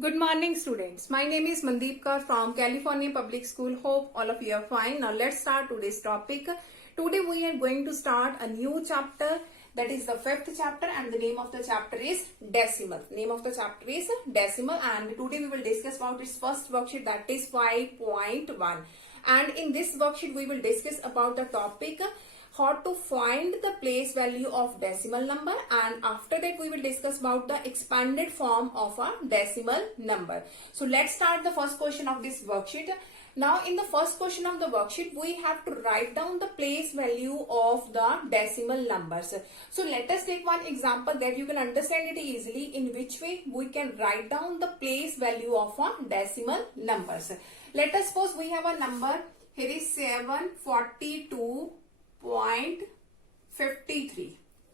Good morning, students. My name is Mandeep Kaur from California Public School. Hope all of you are fine. Now let's start today's topic. Today we are going to start a new chapter, that is the fifth chapter, and the name of the chapter is decimal. Name of the chapter is decimal, and today we will discuss about its first worksheet, that is 5.1. And in this worksheet we will discuss about the topic how to find the place value of decimal number, and after that we will discuss about the expanded form of a decimal number. So let's start the first question of this worksheet. Now in the first question of the worksheet we have to write down the place value of the decimal numbers. So let us take one example that you can understand it easily, in which way we can write down the place value of a decimal numbers. Let us suppose we have a number, here is 742.53.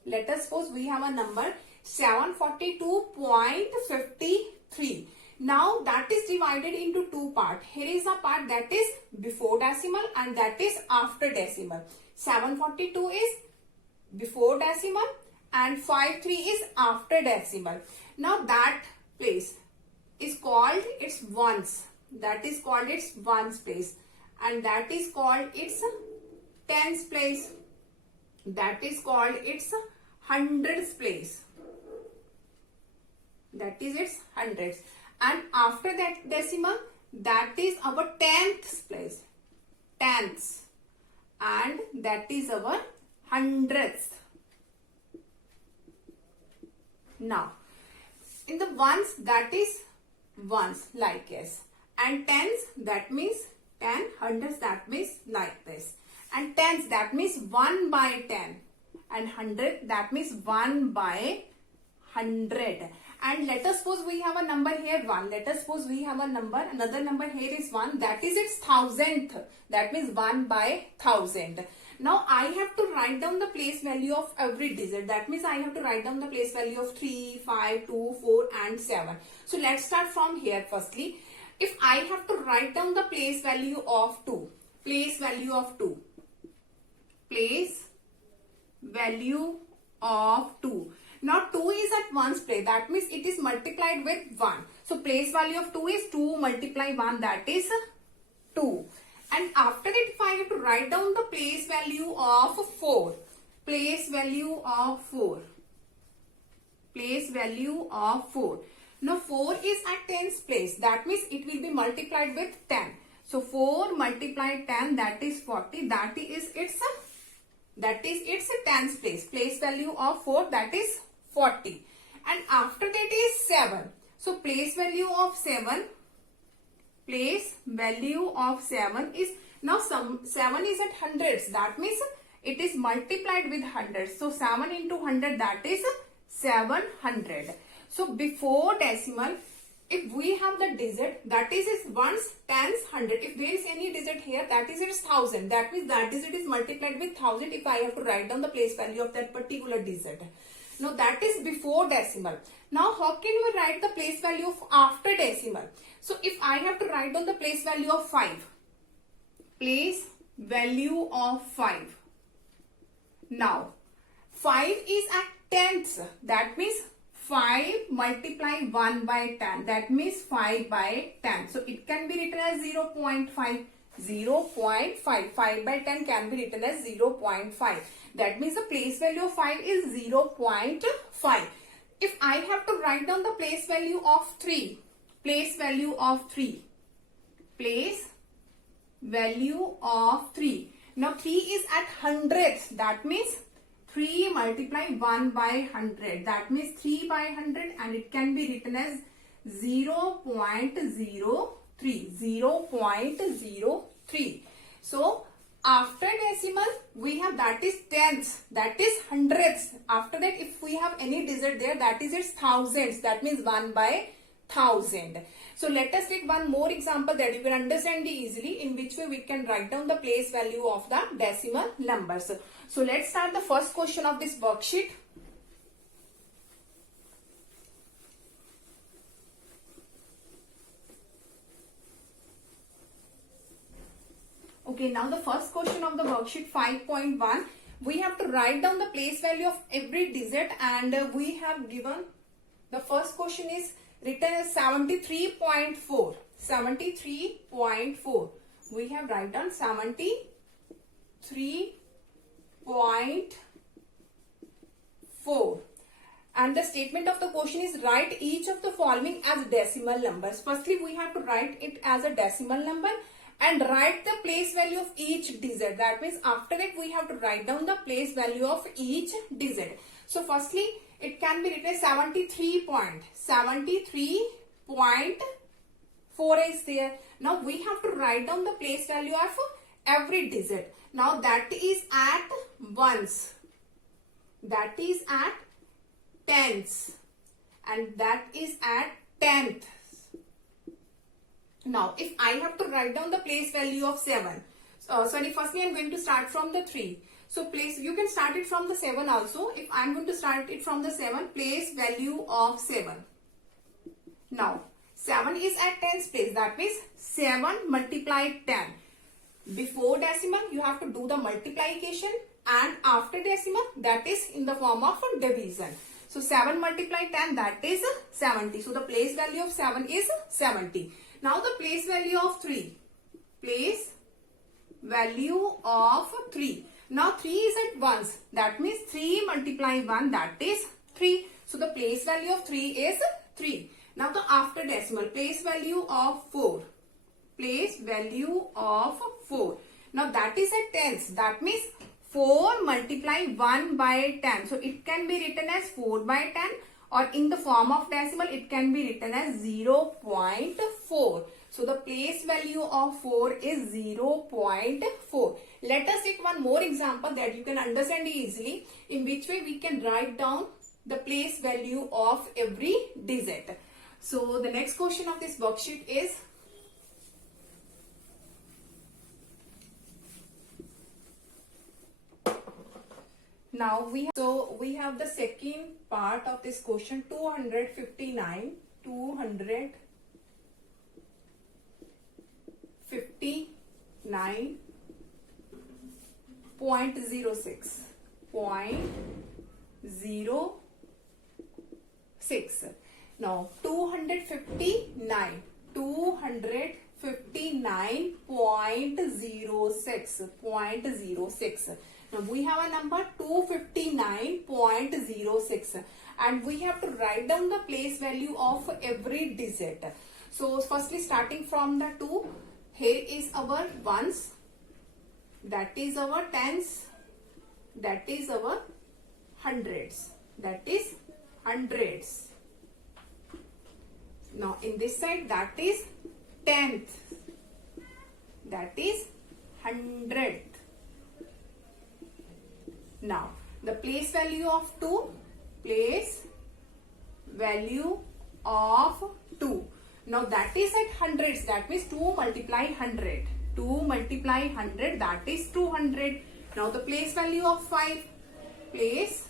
Let us suppose we have a number 742.53. Now that is divided into two parts. Here is a part that is before decimal and that is after decimal. 742 is before decimal and 53 is after decimal. Now that place is called its ones. That is called its ones place, and that is called its tens place. That is called its hundreds place. That is its hundreds. And after that decimal, that is our tenths place. Tenths. And that is our hundredths. Now, in the ones, that is ones like this. And tens, that means 10. Hundreds, that means like this. And tens, that means 1 by 10. And hundred, that means 1 by 100. And let us suppose we have a number here 1. Let us suppose we have a number, another number here is 1. That is its thousandth. That means 1 by 1000. Now I have to write down the place value of every digit. That means I have to write down the place value of 3, 5, 2, 4 and 7. So let's start from here firstly. If I have to write down the place value of 2. Place value of 2. Place value of 2. Now 2 is at 1's place. That means it is multiplied with 1. So place value of 2 is 2 multiply 1. That is 2. And after that, if I have to write down the place value of 4. Place value of 4. Place value of 4. Now 4 is at 10's place. That means it will be multiplied with 10. So 4 multiplied 10, that is 40. That is its 10's place. Place value of 4, that is 40. And after that is 7. So place value of 7. Place value of 7 is, now 7 is at hundreds. That means it is multiplied with hundreds. So 7 into 100, that is 700. So before decimal, if we have the digit, that is its ones, tens, hundred. If there is any digit here, that is its thousand. That means that digit is multiplied with 1000 if I have to write down the place value of that particular digit. Now that is before decimal. Now how can we write the place value of after decimal? So if I have to write down the place value of 5. Place value of 5. Now 5 is at tenths. That means 5 multiply 1 by 10. That means 5 by 10. So it can be written as 0.5. 0.5. 5 by 10 can be written as 0.5. That means the place value of 5 is 0.5. If I have to write down the place value of 3. Place value of 3. Place value of 3. Now 3 is at hundredths. That means 3 multiply 1 by 100. That means 3 by 100, and it can be written as 0.03. 0.03. So after decimal we have, that is tenths, that is hundredths. After that, if we have any digit there, that is its thousands. That means 1 by 1000. So let us take one more example that you can understand easily, in which way we can write down the place value of the decimal numbers. So let's start the first question of this worksheet. Okay, now the first question of the worksheet 5.1. We have to write down the place value of every digit, and we have given the first question is written as 73.4. 73.4. We have write down 73.4. And the statement of the question is write each of the following as decimal numbers. Firstly, we have to write it as a decimal number and write the place value of each digit. That means after that we have to write down the place value of each digit. So firstly, it can be written as 73.4 is there. Now we have to write down the place value of every digit. Now that is at ones, that is at tens, and that is at tenths. Now if I have to write down the place value of 7, firstly I am going to start from the 3. So place, you can start it from the 7 also. If I am going to start it from the 7, place value of 7. Now 7 is at tens place, that means 7 multiplied 10. Before decimal you have to do the multiplication, and after decimal that is in the form of division. So 7 multiplied 10, that is 70. So the place value of 7 is 70. Now the place value of 3. Place value of 3. Now 3 is at ones, that means 3 multiply 1, that is 3. So the place value of 3 is 3. Now the after decimal, place value of 4. Place value of 4. Now that is at tens, that means 4 multiply 1 by 10. So it can be written as 4 by 10, or in the form of decimal it can be written as 0.4. So the place value of 4 is 0.4. Let us take one more example that you can understand easily, in which way we can write down the place value of every digit. So the next question of this worksheet is, now we have the second part of this question, 259.06 0.06. Now 259.06. Now we have a number 259.06 and we have to write down the place value of every digit. So firstly, starting from the 2, here is our ones, that is our tens, that is our hundreds, that is hundreds. Now in this side, that is tenth, that is hundredth. Now the place value of 2, place value of 2. Now that is at hundreds, that means 2 multiply 100. 2 multiply 100, that is 200. Now the place value of 5, place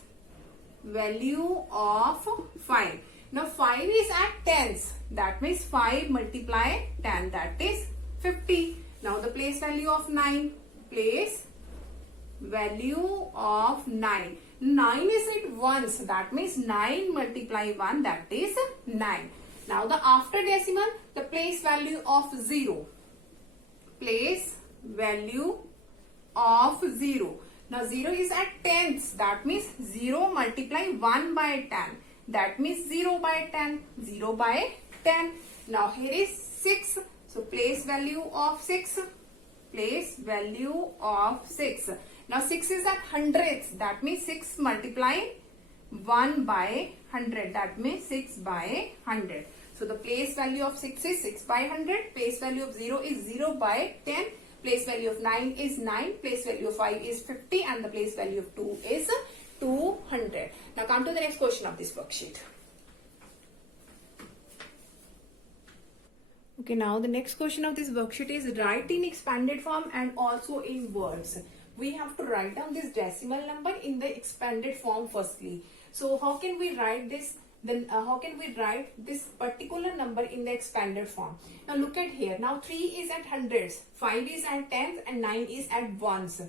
value of 5. Now 5 is at tens, that means 5 multiply 10, that is 50. Now the place value of 9, place value of 9. 9 is at ones, that means 9 multiply 1, that is 9. Now the after decimal, the place value of 0. Place value of 0. Now 0 is at tens, that means 0 multiply 1 by 10. That means 0 by 10. 0 by 10. Now here is 6. So place value of 6. Place value of 6. Now 6 is at hundredths, that means 6 multiply 1 by 100, that means 6 by 100. So the place value of 6 is 6 by 100, place value of 0 is 0 by 10, place value of 9 is 9, place value of 5 is 50, and the place value of 2 is 200. Now come to the next question of this worksheet. Okay, now the next question of this worksheet is write in expanded form and also in words. We have to write down this decimal number in the expanded form firstly. So how can we write this? Then how can we write this particular number in the expanded form? Now look at here. Now 3 is at hundreds, 5 is at tens, and 9 is at ones.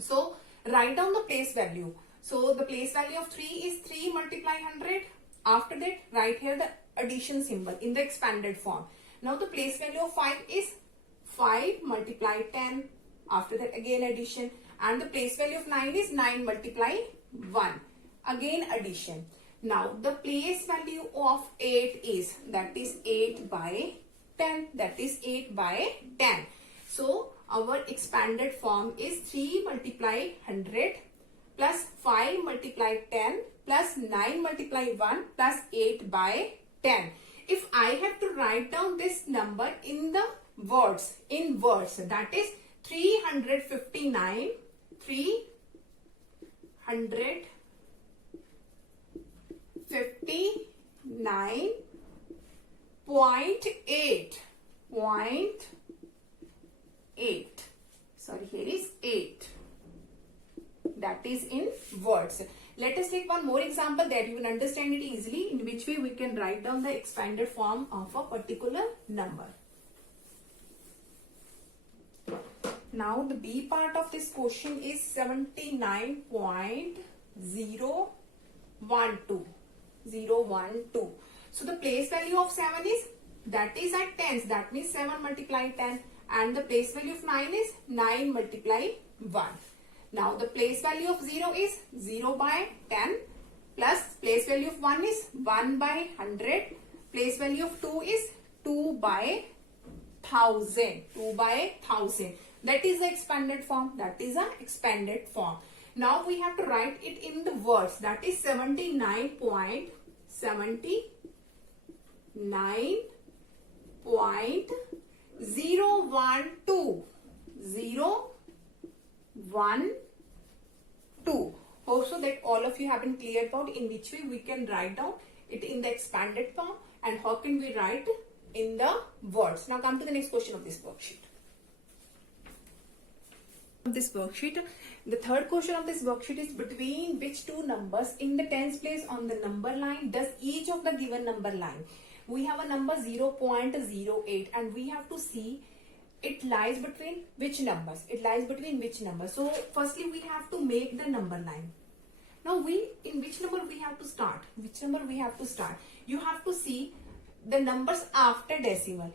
So write down the place value. So the place value of 3 is 3 multiply 100. After that, write here the addition symbol in the expanded form. Now the place value of 5 is 5 multiply 10. After that again addition. And the place value of 9 is 9 multiply 1. Again addition. Now the place value of 8 is, that is 8 by 10. That is 8 by 10. So our expanded form is 3 multiply 100 plus 5 multiply 10 plus 9 multiply 1 plus 8 by 10. If I have to write down this number in the words, that is 359, 359.8. Sorry, here is 8. That is in words. Let us take one more example that you will understand it easily, in which way we can write down the expanded form of a particular number. Now the B part of this question is 79.012. So the place value of 7 is, that is at tens, that means 7 multiply 10, and the place value of 9 is 9 multiply 1. Now the place value of 0 is 0 by 10 plus place value of 1 is 1 by 100. Place value of 2 is 2 by 1000. 2 by 1000. That is the expanded form. That is an expanded form. Now we have to write it in the words. That is 79.012. Hope so that all of you have been clear about in which way we can write down it in the expanded form and how can we write in the words. Now come to the next question of this worksheet. The third question of this worksheet is, between which two numbers in the tens place on the number line does each of the given number line? We have a number 0.08 and we have to see it lies between which numbers. So firstly we have to make the number line. Now in which number we have to start? You have to see the numbers after decimal.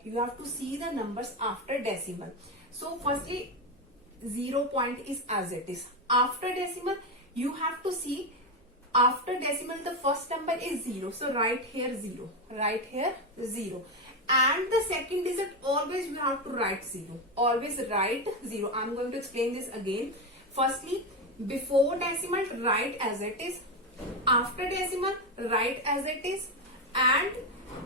So firstly 0 point is as it is. After decimal you have to see, after decimal the first number is 0. So write here 0. And the second digit always you have to write 0. Always write 0. I am going to explain this again. Firstly, before decimal write as it is. After decimal write as it is. And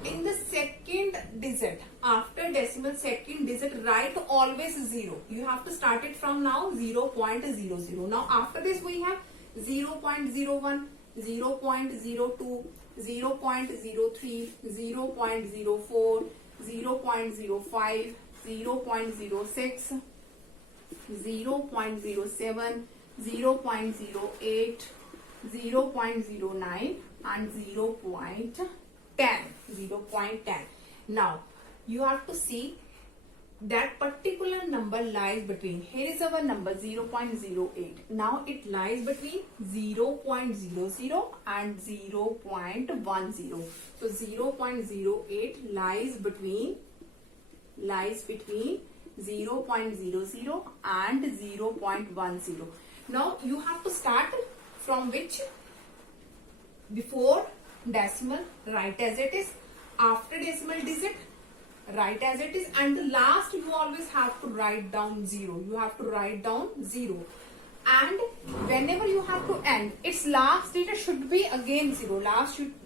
in the second digit, after decimal second digit, write always 0. You have to start it from now 0.00. Now after this we have 0.01, 0.02, 0.03, 0.04, 0.05, 0.06, 0.07, 0.08, 0.09 and 0.10. Now you have to see that particular number lies between, here is our number 0.08. Now it lies between 0.00 and 0.10. So 0.08 lies between 0.00 and 0.10. Now you have to start from which? Before decimal write as it is, after decimal digit write as it is, and the last you always have to write down 0. And whenever you have to end, its last digit should be again 0.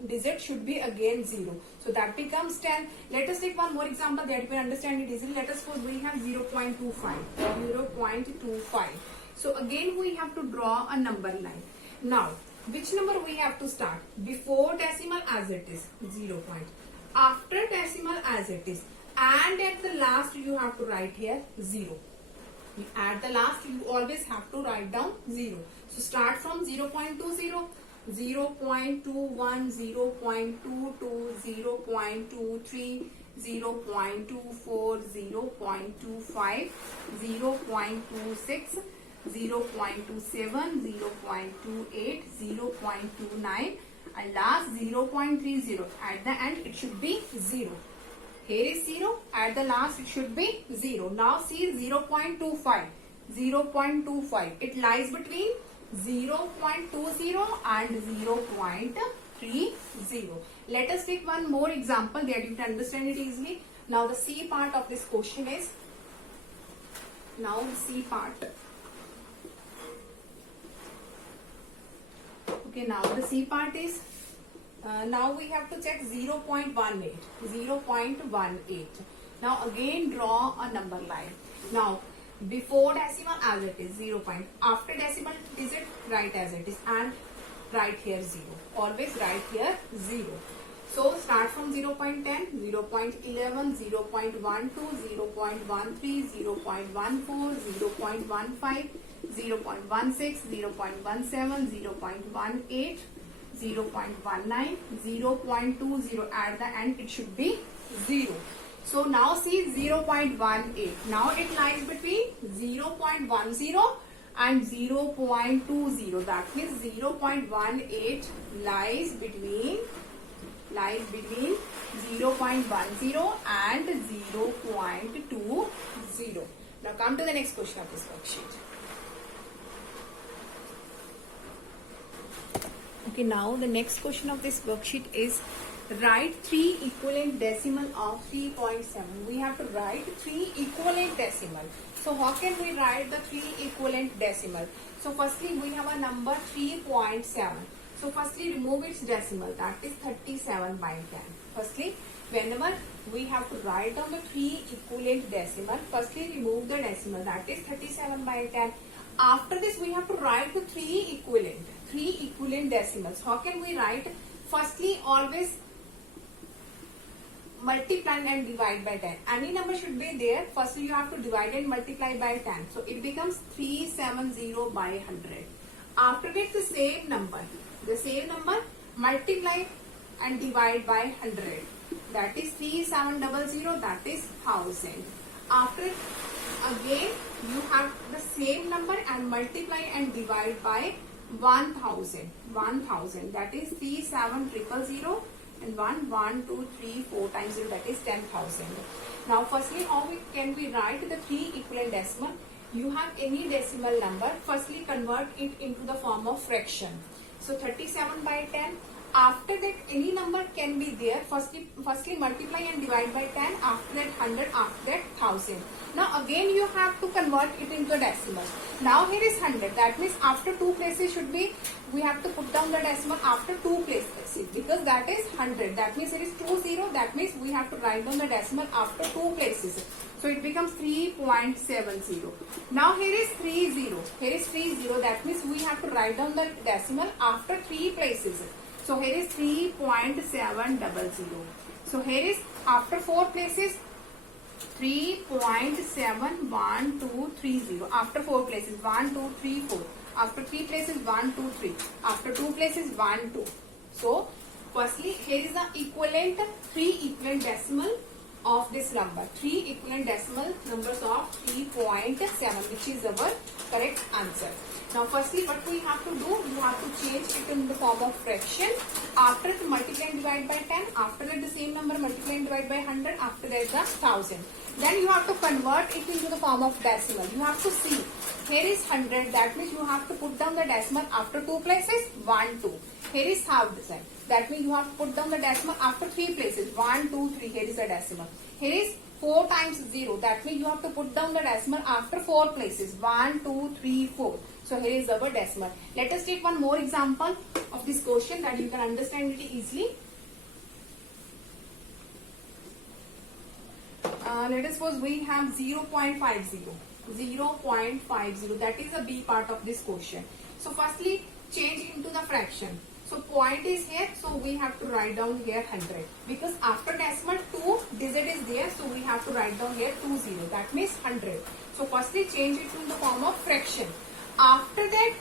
Digit should be again 0. So that becomes 10. Let us take one more example that you can understand it easily. Let us suppose we have 0.25. So again we have to draw a number line. Now which number we have to start? Before decimal as it is 0 point. After decimal as it is. And at the last you have to write here 0. At the last you always have to write down 0. So start from 0.20, 0.21, 0.22, 0.23, 0.24, 0.25, 0.26, 0.27, 0.28, 0.29 and last 0.30. At the end it should be 0. Here is 0. At the last it should be 0. Now see 0.25. 0.25. It lies between 0.20 and 0.30. Let us take one more example that you can understand it easily. Now the C part of this question is, now the C part. Okay, now the C part is, now we have to check 0.18. 0.18. Now again draw a number line. Now before decimal as it is 0. After decimal digit write as it is, and write here 0. Always write here 0. So start from 0.10, 0.11, 0.12, 0.13, 0.14, 0.15, 0.16, 0.17, 0.18, 0.19, 0.20. At the end it should be 0. So now see 0.18. Now it lies between 0.10 and 0.20. That means 0.18 lies between 0.10 and 0.20. Now come to the next question of this worksheet. Okay, now the next question of this worksheet is, write 3 equivalent decimal of 3.7. We have to write 3 equivalent decimal. So how can we write the 3 equivalent decimal? So firstly we have a number 3.7. So firstly remove its decimal, that is 37 by 10. Firstly, whenever we have to write down the 3 equivalent decimal, firstly remove the decimal, that is 37 by 10. After this we have to write the 3 equivalent decimals. How can we write? Firstly, always multiply and divide by 10. Any number should be there. Firstly you have to divide and multiply by 10. So it becomes 370 by 100. After that the same number multiply and divide by 100. That is 3700, that is 1000. After again you have the same number and multiply and divide by 1000. That is 37000 and 1, 2, 3, 4 times 0, that is 10,000. Now firstly how can we write the 3 equivalent decimal? You have any decimal number, firstly convert it into the form of fraction. So 37 by 10. After that any number can be there. Firstly multiply and divide by 10. After that 100. After that 1000. Now again you have to convert it into decimal. Now here is 100. That means after 2 places should be, we have to put down the decimal after 2 places, because that is 100. That means it is 20. That means we have to write down the decimal after 2 places. So it becomes 3.70. Now here is 30. Here is 30. That means we have to write down the decimal after 3 places. So here is 3.700. So here is after 4 places 3.71230. After 4 places 1, 2, 3, 4. After 3 places 1, 2, 3. After 2 places 1, 2. So firstly here is the equivalent 3 equivalent decimal of this number. 3 equivalent decimal numbers of 3.7, which is our correct answer. Now firstly what we have to do, you have to change it in the form of fraction. After it multiply and divide by 10. After that the same number multiply and divide by 100. After that the 1000. Then you have to convert it into the form of decimal. You have to see, here is 100. That means you have to put down the decimal after 2 places 1, 2. Here is 1000. That means you have to put down the decimal after 3 places 1, 2, 3. Here is the decimal. Here is 4 times 0. That means you have to put down the decimal after 4 places 1, 2, 3, 4. So here is our decimal. Let us take one more example of this question that you can understand it easily. Let us suppose we have 0.50. 0.50. That is the B part of this question. So firstly change it into the fraction. So point is here, so we have to write down here 100. Because after decimal 2 digit is there, so we have to write down here 20. That means 100. So firstly change it in the form of fraction. After that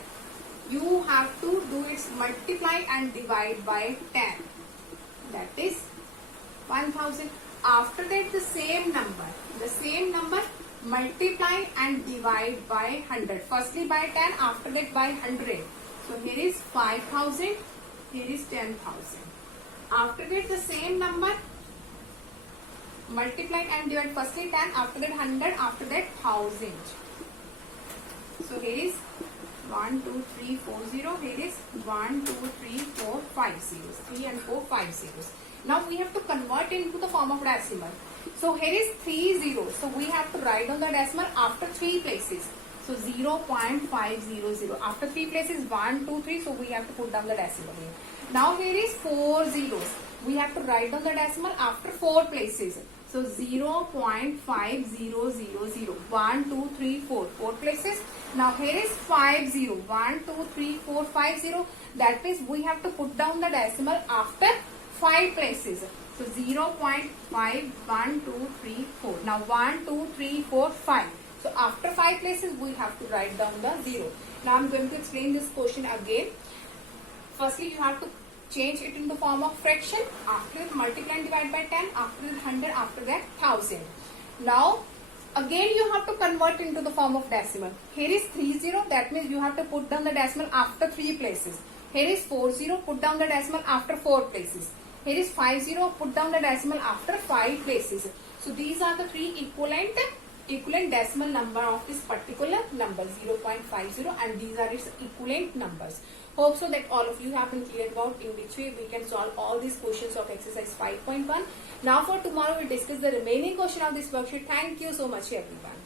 you have to do its multiply and divide by 10. That is 1000. After that the same number multiply and divide by 100. Firstly by 10, after that by 100. So here is 5000 here is 10,000. After that the same number multiply and divide, firstly 10, after that 100, after that 1000. So here is 1, 2, 3, 4, 0. Here is 1, 2, 3, 4, 5 zeros. 3 and 4, 5 zeros. Now we have to convert into the form of decimal. So here is 3 zeros. So we have to write down the decimal after 3 places. So 0.500. After 3 places, 1, 2, 3. So we have to put down the decimal here. Now here is 4 zeros. We have to write down the decimal after 4 places. So 0.5000. 1, 2, 3, 4. 4 places. Now here is 50. 1, 2, 3, 4, 50. That means we have to put down the decimal after 5 places. So 0.5, 1, 2, 3, 4. Now 1, 2, 3, 4, 5. So after 5 places we have to write down the 0. Now I am going to explain this question again. Firstly you have to change it in the form of fraction. After that multiply and divide by 10. After that 100. After that 1000. Now again you have to convert into the form of decimal. Here is 30. That means you have to put down the decimal after 3 places. Here is 40. Put down the decimal after 4 places. Here is 50. Put down the decimal after 5 places. So these are the 3 equivalent decimal number of this particular number 0.50, and these are its equivalent numbers. Hope so that all of you have been clear about in which way we can solve all these questions of exercise 5.1. Now for tomorrow we will discuss the remaining question of this worksheet. Thank you so much everyone.